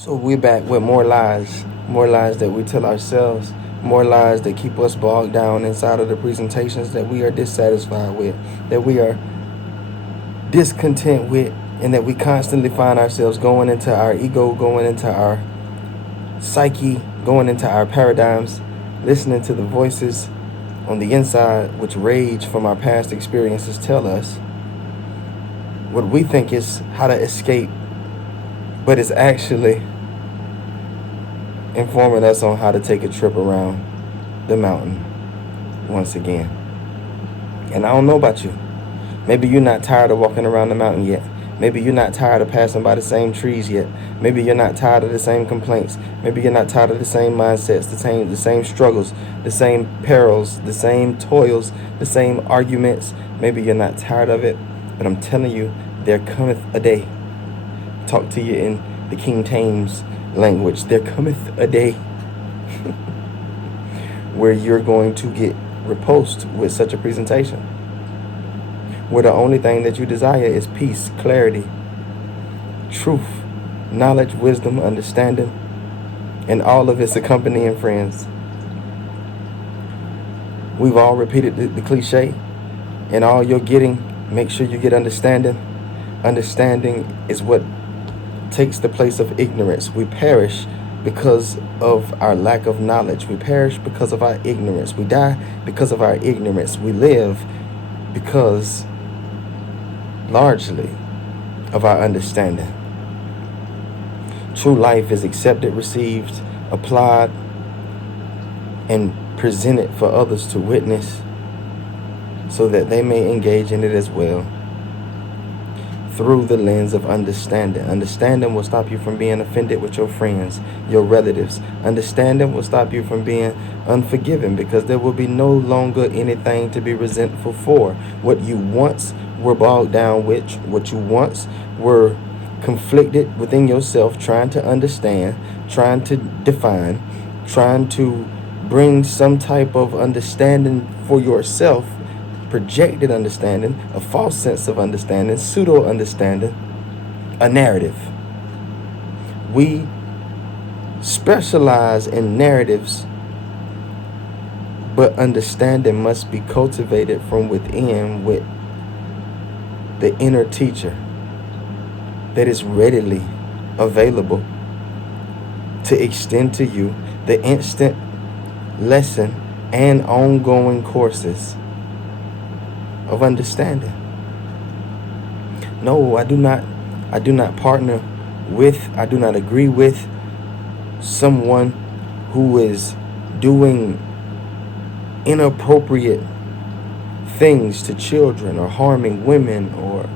So we're back with more lies that we tell ourselves, more lies that keep us bogged down inside of the presentations that we are dissatisfied with, that we are discontent with, and that we constantly find ourselves going into our ego, going into our psyche, going into our paradigms, listening to the voices on the inside which rage from our past experiences tell us what we think is how to escape, but it's actually informing us on how to take a trip around the mountain once again. And I don't know about you. Maybe you're not tired of walking around the mountain yet. Maybe you're not tired of passing by the same trees yet. Maybe you're not tired of the same complaints. Maybe you're not tired of the same mindsets, the same struggles, the same perils, the same toils, the same arguments. Maybe you're not tired of it, but I'm telling you, there cometh a day. Talk to you in the King James language. There cometh a day where you're going to get repulsed with such a presentation, where the only thing that you desire is peace, clarity, truth, knowledge, wisdom, understanding, and all of its accompanying friends. We've all repeated the cliche, and all you're getting, make sure you get understanding. Understanding is what takes the place of ignorance. We perish because of our lack of knowledge. We perish because of our ignorance. We die because of our ignorance. We live because, largely, of our understanding. True life is accepted, received, applied, and presented for others to witness so that they may engage in it as well through the lens of understanding. Understanding will stop you from being offended with your friends, your relatives. Understanding will stop you from being unforgiving because there will be no longer anything to be resentful for. What you once were bogged down with, what you once were conflicted within yourself, trying to understand, trying to define, trying to bring some type of understanding for yourself, projected understanding, a false sense of understanding, pseudo understanding, a narrative. We specialize in narratives, but understanding must be cultivated from within with the inner teacher that is readily available to extend to you the instant lesson and ongoing courses of understanding. No, I do not partner with, I do not agree with someone who is doing inappropriate things to children or harming women or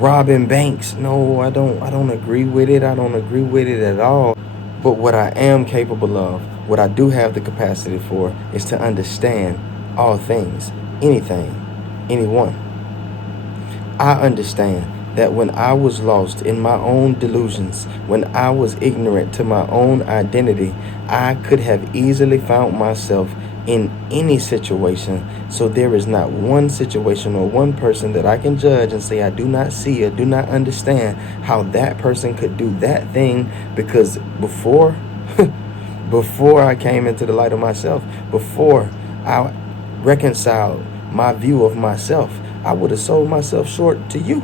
robbing banks. No, I don't agree with it. I don't agree with it at all. But what I am capable of, what I do have the capacity for, is to understand all things, anything, anyone. I understand that when I was lost in my own delusions, when I was ignorant to my own identity, I could have easily found myself in any situation. So there is not one situation or one person that I can judge and say I do not see or do not understand how that person could do that thing, because before before I came into the light of myself, before I reconciled my view of myself, I would have sold myself short to you.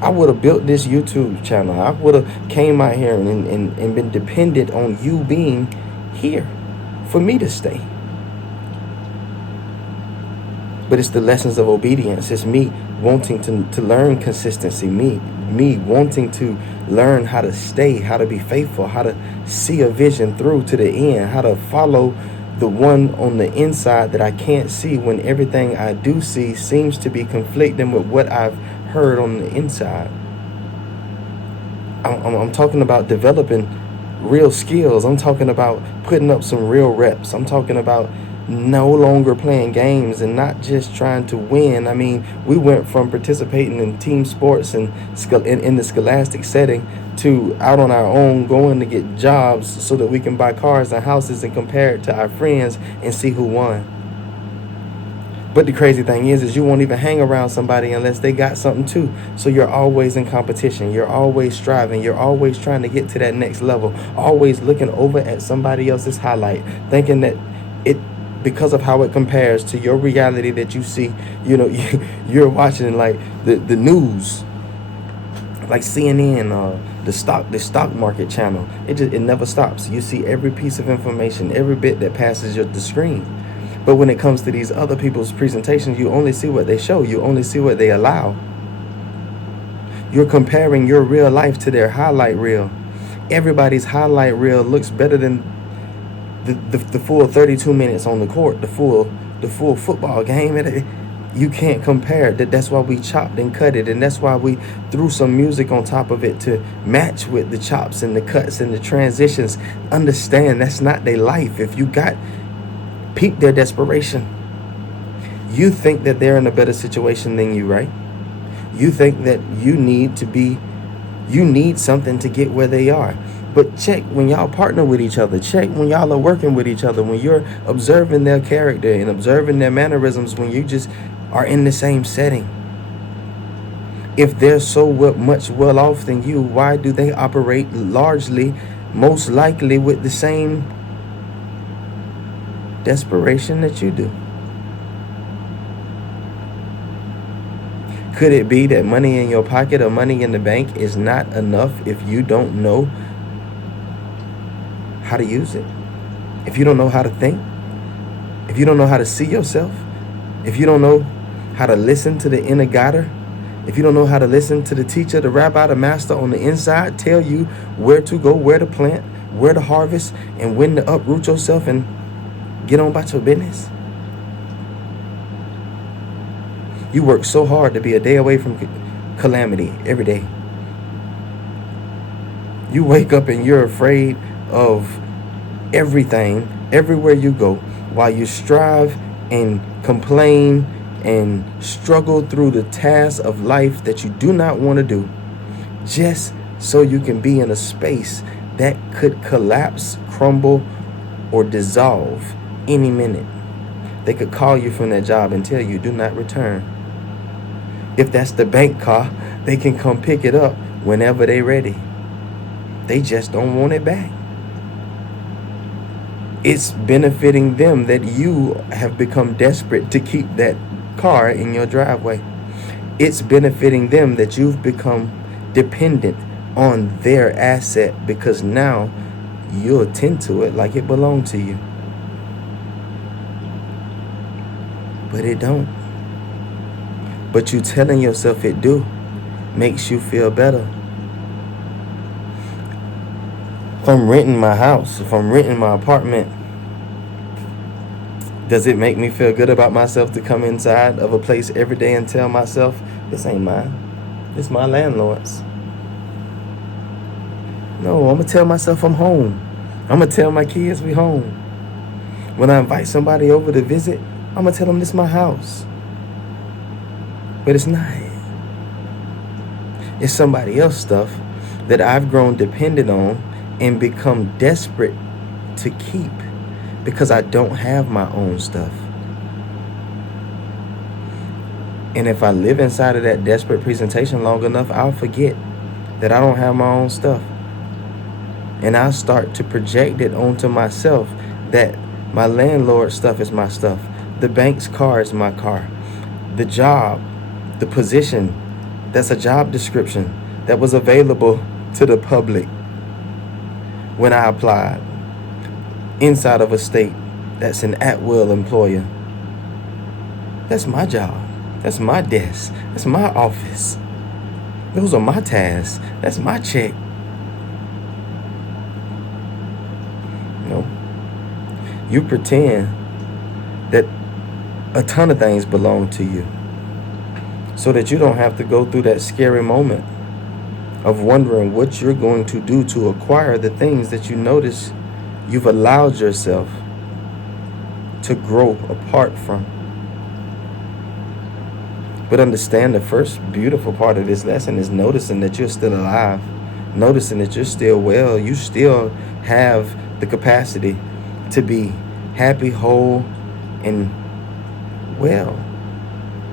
I would have built this YouTube channel. I would have came out here and been dependent on you being here for me to stay. But it's the lessons of obedience. It's me wanting to learn consistency. Me wanting to learn how to stay, how to be faithful, how to see a vision through to the end, how to follow the one on the inside that I can't see when everything I do see seems to be conflicting with what I've heard on the inside. I'm talking about developing real skills. I'm talking about putting up some real reps. I'm talking about no longer playing games and not just trying to win. I mean, we went from participating in team sports and in the scholastic setting to out on our own, going to get jobs so that we can buy cars and houses and compare it to our friends and see who won. But the crazy thing is you won't even hang around somebody unless they got something too. So you're always in competition. You're always striving. You're always trying to get to that next level. Always looking over at somebody else's highlight, thinking that it, because of how it compares to your reality that you see, you're watching like the news, like CNN, the stock market channel. It never stops. You see every piece of information, every bit that passes the screen. But when it comes to these other people's presentations, you only see what they show. You only see what they allow. You're comparing your real life to their highlight reel. Everybody's highlight reel looks better than the full 32 minutes on the court, the full football game. You can't compare. That's why we chopped and cut it, and that's why we threw some music on top of it to match with the chops and the cuts and the transitions. Understand, that's not their life. If you got peep their desperation. You think that they're in a better situation than you, right? You think that you need something to get where they are. But check when y'all partner with each other. Check when y'all are working with each other. When you're observing their character and observing their mannerisms, when you just are in the same setting. If they're so much well off than you, why do they operate largely, most likely with the same desperation that you do? Could it be that money in your pocket or money in the bank is not enough if you don't know how to use it? If you don't know how to think? If you don't know how to see yourself? If you don't know how to listen to the inner guider? If you don't know how to listen to the teacher, the rabbi, the master on the inside tell you where to go, where to plant, where to harvest, and when to uproot yourself and get on about your business? You work so hard to be a day away from calamity every day. You wake up and you're afraid of everything, everywhere you go, while you strive and complain and struggle through the tasks of life that you do not want to do, just so you can be in a space that could collapse, crumble, or dissolve any minute. They could call you from that job and tell you, do not return. If that's the bank car, they can come pick it up whenever they're ready. They just don't want it back. It's benefiting them that you have become desperate to keep that car in your driveway. It's benefiting them that you've become dependent on their asset, because now you'll attend to it like it belonged to you. But it don't. But you telling yourself it do makes you feel better. If I'm renting my house, if I'm renting my apartment, does it make me feel good about myself to come inside of a place every day and tell myself, this ain't mine, it's my landlord's? No, I'm going to tell myself I'm home. I'm going to tell my kids we home. When I invite somebody over to visit, I'm going to tell them this is my house. But it's not. It's somebody else's stuff that I've grown dependent on and become desperate to keep because I don't have my own stuff. And if I live inside of that desperate presentation long enough, I'll forget that I don't have my own stuff. And I'll start to project it onto myself that my landlord's stuff is my stuff. The bank's car is my car. The job, the position, that's a job description that was available to the public when I applied inside of a state that's an at-will employer. That's my job. That's my desk. That's my office. Those are my tasks. That's my check. No. You pretend that a ton of things belong to you so that you don't have to go through that scary moment of wondering what you're going to do to acquire the things that you notice you've allowed yourself to grow apart from. But understand, the first beautiful part of this lesson is noticing that you're still alive, noticing that you're still well. You still have the capacity to be happy, whole, and well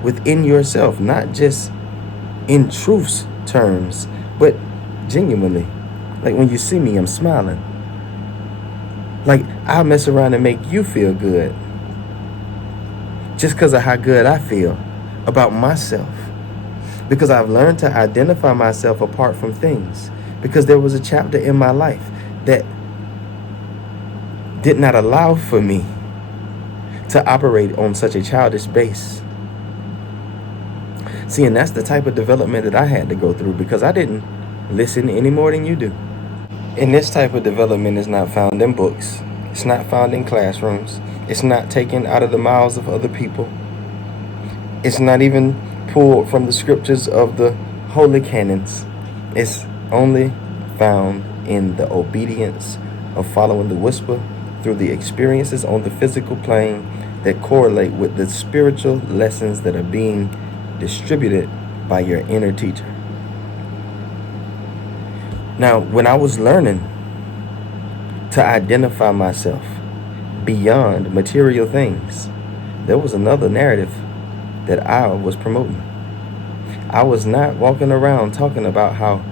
within yourself, not just in truth's terms, but genuinely. Like when you see me, I'm smiling. Like I'll mess around and make you feel good just because of how good I feel about myself. Because I've learned to identify myself apart from things. Because there was a chapter in my life that did not allow for me to operate on such a childish base. See, and that's the type of development that I had to go through because I didn't listen any more than you do. And this type of development is not found in books. It's not found in classrooms. It's not taken out of the mouths of other people. It's not even pulled from the scriptures of the holy canons. It's only found in the obedience of following the whisper through the experiences on the physical plane that correlate with the spiritual lessons that are being distributed by your inner teacher. Now, when I was learning to identify myself beyond material things, there was another narrative that I was promoting. I was not walking around talking about how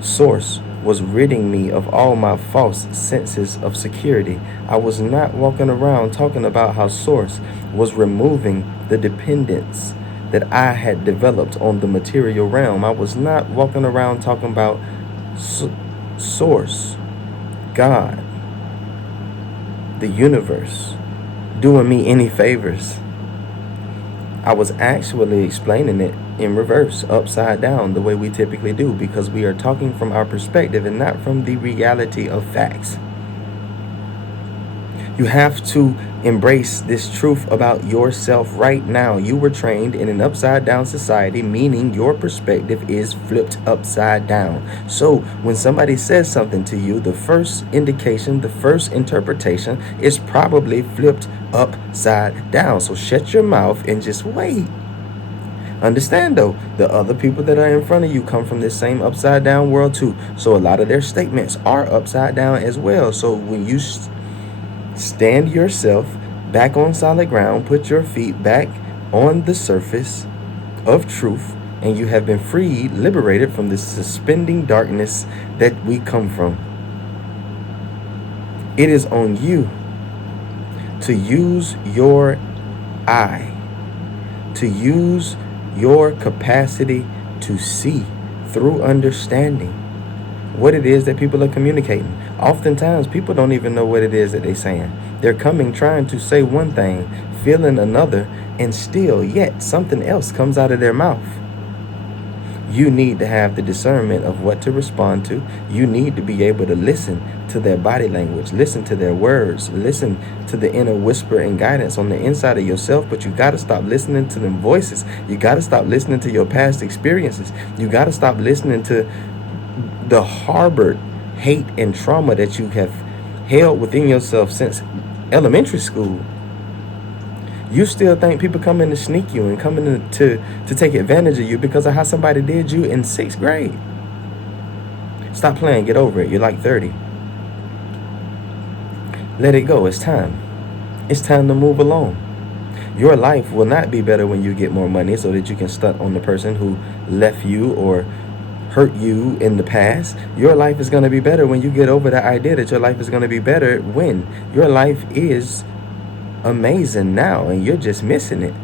Source was ridding me of all my false senses of security. I was not walking around talking about how Source was removing the dependence that I had developed on the material realm. I was not walking around talking about Source, God, the universe, doing me any favors. I was actually explaining it in reverse, upside down, the way we typically do, because we are talking from our perspective and not from the reality of facts. You have to embrace this truth about yourself right now. You were trained in an upside down society, meaning your perspective is flipped upside down. So when somebody says something to you, the first indication, the first interpretation is probably flipped upside down. So shut your mouth and just wait. Understand though, the other people that are in front of you come from this same upside down world too. So a lot of their statements are upside down as well. So when you stand yourself back on solid ground, put your feet back on the surface of truth, and you have been freed, liberated from this suspending darkness that we come from. It is on you to use your eye, to use your capacity to see through understanding what it is that people are communicating. Oftentimes, people don't even know what it is that they're saying. They're coming trying to say one thing, feeling another, and still yet something else comes out of their mouth. You need to have the discernment of what to respond to. You need to be able to listen to their body language, listen to their words, listen to the inner whisper and guidance on the inside of yourself. But you got to stop listening to them voices. You got to stop listening to your past experiences. You got to stop listening to the harbored hate and trauma that you have held within yourself since elementary school. You still think people come in to sneak you and come in to take advantage of you because of how somebody did you in 6th grade. Stop playing. Get over it. You're like 30. Let it go. It's time. It's time to move along. Your life will not be better when you get more money so that you can stunt on the person who left you or hurt you in the past. Your life is going to be better when you get over the idea that your life is going to be better when your life is amazing now and you're just missing it.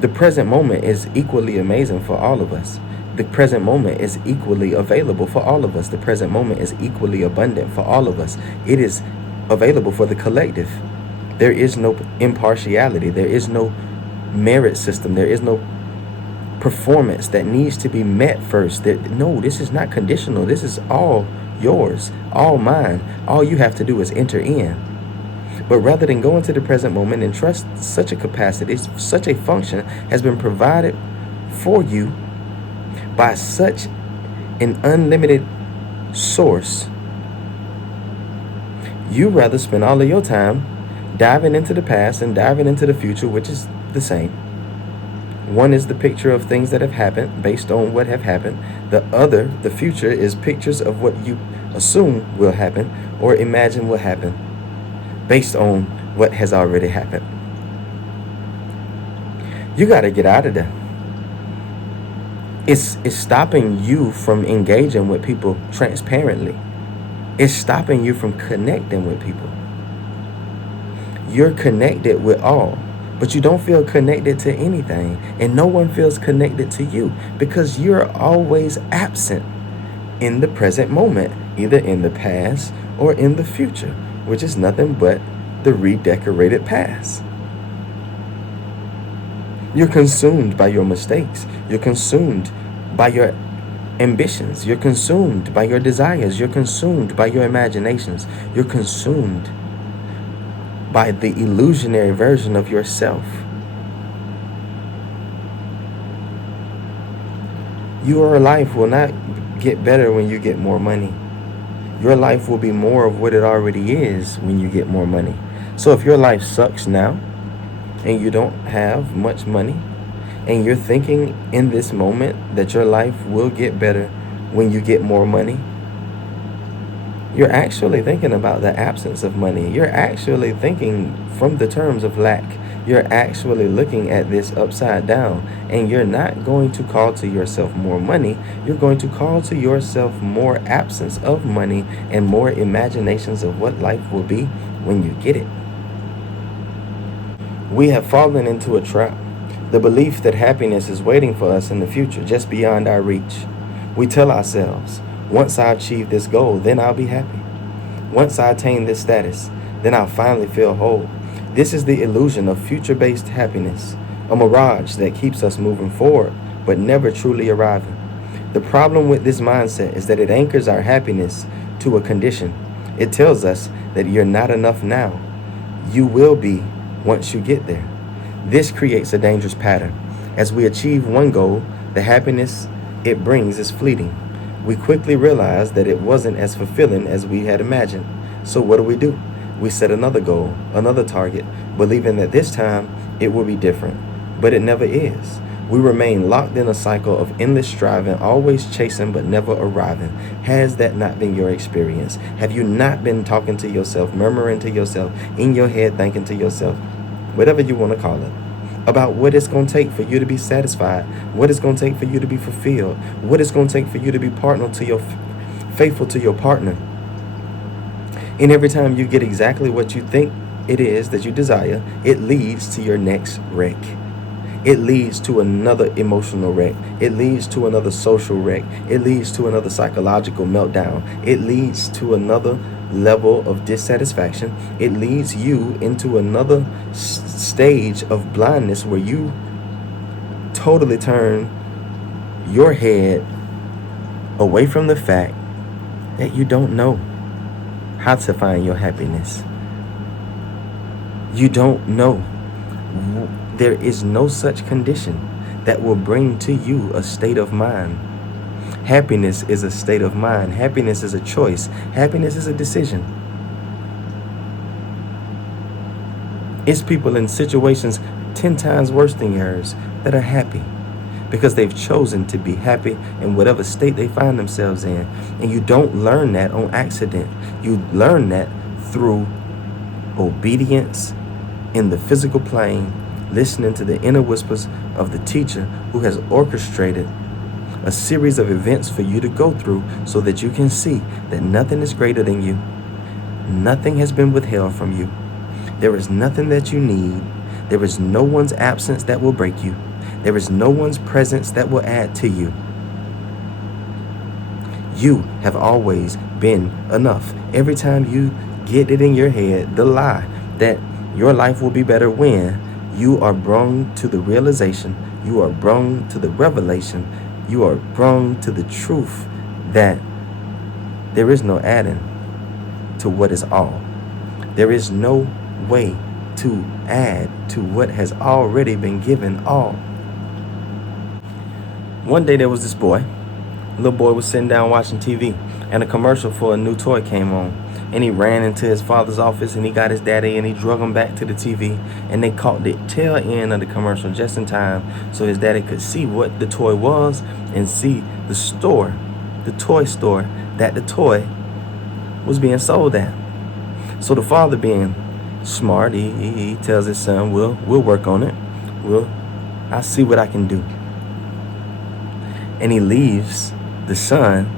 The present moment is equally amazing for all of us. The present moment is equally available for all of us. The present moment is equally abundant for all of us. It is available for the collective. There is no impartiality. There is no merit system. There is no performance that needs to be met first. No, this is not conditional. This is all yours, all mine. All you have to do is enter in. But rather than go into the present moment and trust such a capacity, such a function has been provided for you by such an unlimited source, you rather spend all of your time diving into the past and diving into the future, which is the same. One is the picture of things that have happened based on what have happened. The other, the future, is pictures of what you assume will happen or imagine will happen based on what has already happened. You got to get out of there. It's stopping you from engaging with people transparently. It's stopping you from connecting with people. You're connected with all, but you don't feel connected to anything, and no one feels connected to you because you're always absent in the present moment, either in the past or in the future, which is nothing but the redecorated past. You're consumed by your mistakes. You're consumed by your ambitions. You're consumed by your desires. You're consumed by your imaginations. You're consumed by the illusionary version of yourself. Your life will not get better when you get more money. Your life will be more of what it already is when you get more money. So if your life sucks now and you don't have much money, and you're thinking in this moment that your life will get better when you get more money, you're actually thinking about the absence of money. You're actually thinking from the terms of lack. You're actually looking at this upside down, and you're not going to call to yourself more money. You're going to call to yourself more absence of money and more imaginations of what life will be when you get it. We have fallen into a trap. The belief that happiness is waiting for us in the future, just beyond our reach. We tell ourselves, once I achieve this goal, then I'll be happy. Once I attain this status, then I'll finally feel whole. This is the illusion of future-based happiness, a mirage that keeps us moving forward, but never truly arriving. The problem with this mindset is that it anchors our happiness to a condition. It tells us that you're not enough now. You will be once you get there. This creates a dangerous pattern. As we achieve one goal, the happiness it brings is fleeting. We quickly realize that it wasn't as fulfilling as we had imagined. So what do? We set another goal, another target, believing that this time it will be different. But it never is. We remain locked in a cycle of endless striving, always chasing but never arriving. Has that not been your experience? Have you not been talking to yourself, murmuring to yourself, in your head thinking to yourself, whatever you want to call it, about what it's going to take for you to be satisfied, what it's going to take for you to be fulfilled, what it's going to take for you to be faithful to your partner. And every time you get exactly what you think it is that you desire, it leads to your next wreck. It leads to another emotional wreck. It leads to another social wreck. It leads to another psychological meltdown. It leads to another level of dissatisfaction. It leads you into another stage of blindness where you totally turn your head away from the fact that you don't know how to find your happiness. You don't know. There is no such condition that will bring to you a state of mind. Happiness is a state of mind. Happiness is a choice. Happiness is a decision. It's people in situations 10 times worse than yours that are happy because they've chosen to be happy in whatever state they find themselves in. And you don't learn that on accident. You learn that through obedience in the physical plane, listening to the inner whispers of the teacher who has orchestrated a series of events for you to go through so that you can see that nothing is greater than you. Nothing has been withheld from you. There is nothing that you need. There is no one's absence that will break you. There is no one's presence that will add to you. You have always been enough. Every time you get it in your head, the lie that your life will be better when you are brought to the realization, you are brought to the revelation, you are brought to the truth that there is no adding to what is all. There is no way to add to what has already been given all. One day there was this boy. A little boy was sitting down watching TV, and a commercial for a new toy came on. And he ran into his father's office, and he got his daddy, and he drug him back to the TV. And they caught the tail end of the commercial just in time so his daddy could see what the toy was and see the store, the toy store that the toy was being sold at. So the father, being smart, he tells his son, we'll work on it. We'll I'll see what I can do. And he leaves the son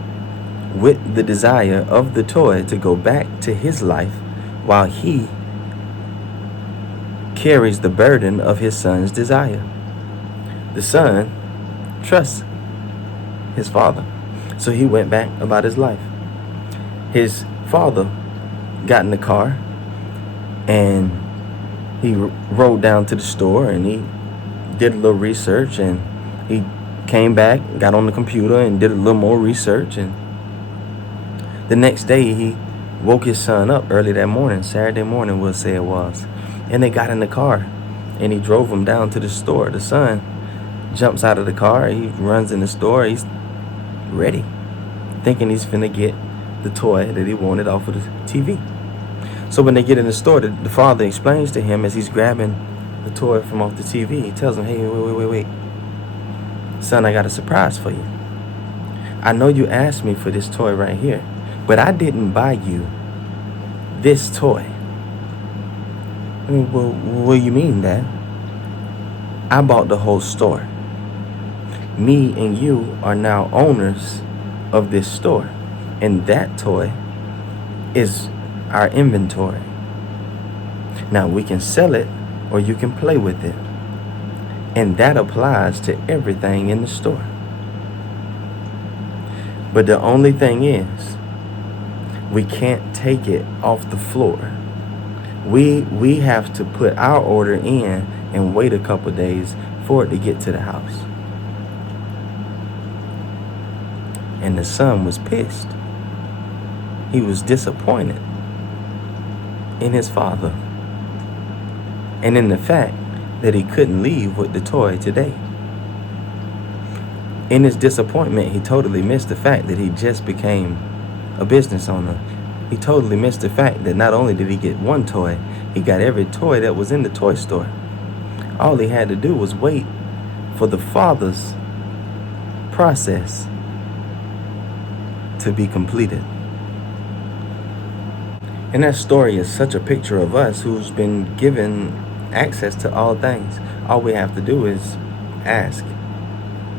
with the desire of the toy to go back to his life while he carries the burden of his son's desire. The son trusts his father. So he went back about his life. His father got in the car and he rode down to the store and he did a little research, and he came back, got on the computer and did a little more research, and the next day he woke his son up early that morning, Saturday morning we'll say it was, and they got in the car and he drove him down to the store. The son jumps out of the car, he runs in the store, he's ready, thinking he's finna get the toy that he wanted off of the TV. So when they get in the store, the father explains to him as he's grabbing the toy from off the TV, he tells him, hey, wait. Son, I got a surprise for you. I know you asked me for this toy right here, but I didn't buy you this toy. I mean, well, what do you mean, Dad? I bought the whole store. Me and you are now owners of this store, and that toy is our inventory. Now we can sell it or you can play with it, and that applies to everything in the store. But the only thing is, we can't take it off the floor. We have to put our order in and wait a couple days for it to get to the house. And the son was pissed. He was disappointed in his father and in the fact that he couldn't leave with the toy today. In his disappointment, he totally missed the fact that he just became a business owner. He totally missed the fact that not only did he get one toy, he got every toy that was in the toy store. All he had to do was wait for the father's process to be completed. And that story is such a picture of us who's been given access to all things. All we have to do is ask.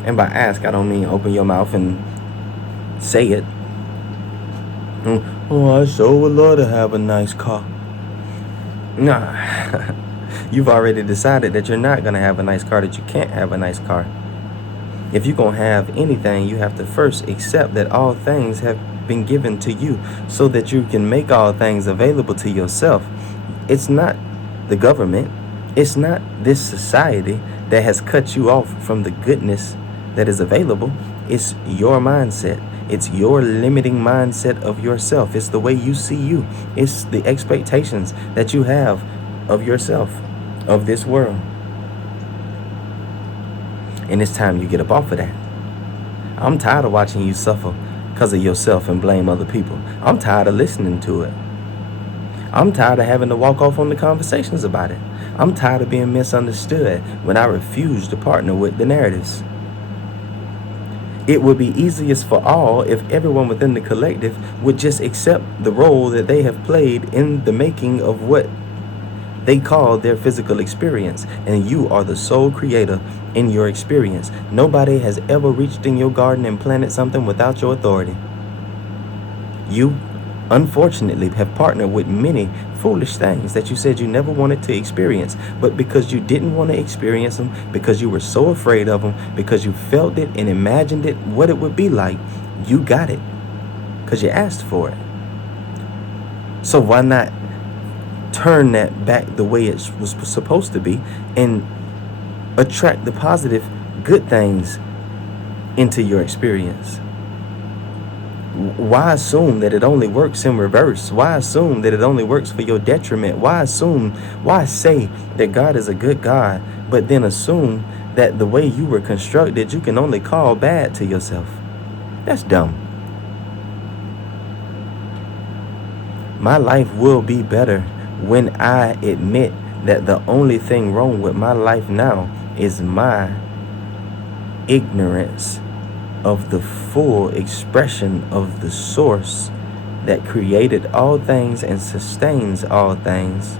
And by ask, I don't mean open your mouth and say it. Oh, I sure would love to have a nice car. Nah. You've already decided that you're not going to have a nice car, that you can't have a nice car. If you're going to have anything, you have to first accept that all things have been given to you so that you can make all things available to yourself. It's not the government. It's not this society that has cut you off from the goodness that is available. It's your mindset. It's your limiting mindset of yourself. It's the way you see you. It's the expectations that you have of yourself, of this world. And it's time you get up off of that. I'm tired of watching you suffer because of yourself and blame other people. I'm tired of listening to it. I'm tired of having to walk off on the conversations about it. I'm tired of being misunderstood when I refuse to partner with the narratives. It would be easiest for all if everyone within the collective would just accept the role that they have played in the making of what they call their physical experience, and you are the sole creator in your experience. Nobody has ever reached in your garden and planted something without your authority. You, unfortunately, have partnered with many foolish things that you said you never wanted to experience, but because you didn't want to experience them, because you were so afraid of them, because you felt it and imagined it, what it would be like, you got it because you asked for it. So why not turn that back the way it was supposed to be and attract the positive, good things into your experience? Why assume that it only works in reverse? Why assume that it only works for your detriment? Why say that God is a good God, but then assume that the way you were constructed, you can only call bad to yourself? That's dumb. My life will be better when I admit that the only thing wrong with my life now is my ignorance of the full expression of the source that created all things and sustains all things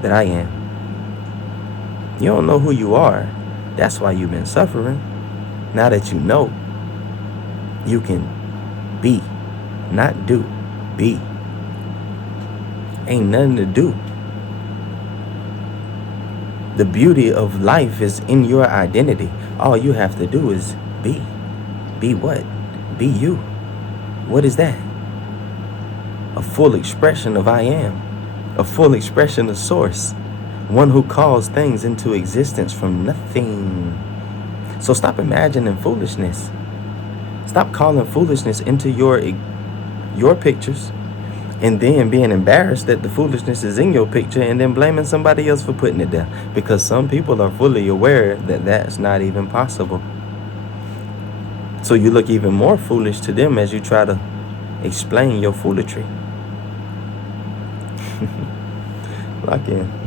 that I am. You don't know who you are. That's why you've been suffering. Now that you know, you can be, not do, be. Ain't nothing to do. The beauty of life is in your identity. All you have to do is be. Be what? Be you. What is that? A full expression of I am. A full expression of source. One who calls things into existence from nothing. So stop imagining foolishness. Stop calling foolishness into your pictures, and then being embarrassed that the foolishness is in your picture, and then blaming somebody else for putting it there. Because some people are fully aware that that's not even possible. So you look even more foolish to them as you try to explain your foolery. Lock in.